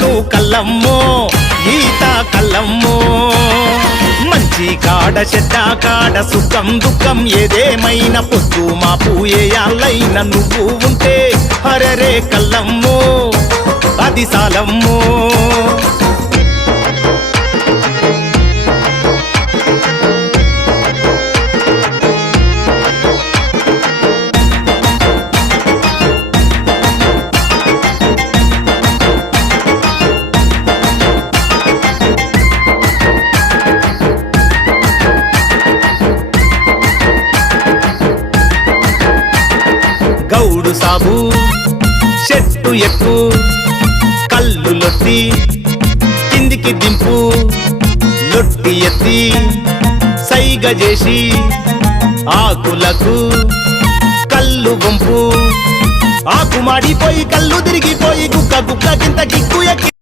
నువ్వు కల్లమ్మో ఈత కల్లమ్మో మంచి కాడ చెడ్డ కాడ సుఖం దుఃఖం ఏదేమైనా పొద్దు మాపు ఏయాలైన నువ్వు ఉంటే హరరే కల్లమ్మో అది సాలమ్మో గౌడు సాబు చెట్టు ఎక్కు కళ్ళు లొట్టి కిందికి దింపు లొట్టి ఎత్తి సైగ చేసి ఆకులకు కళ్ళు వంపు ఆకు మాడిపోయి కళ్ళు తిరిగిపోయి గుక్క గుక్క కింద గిక్కు ఎక్క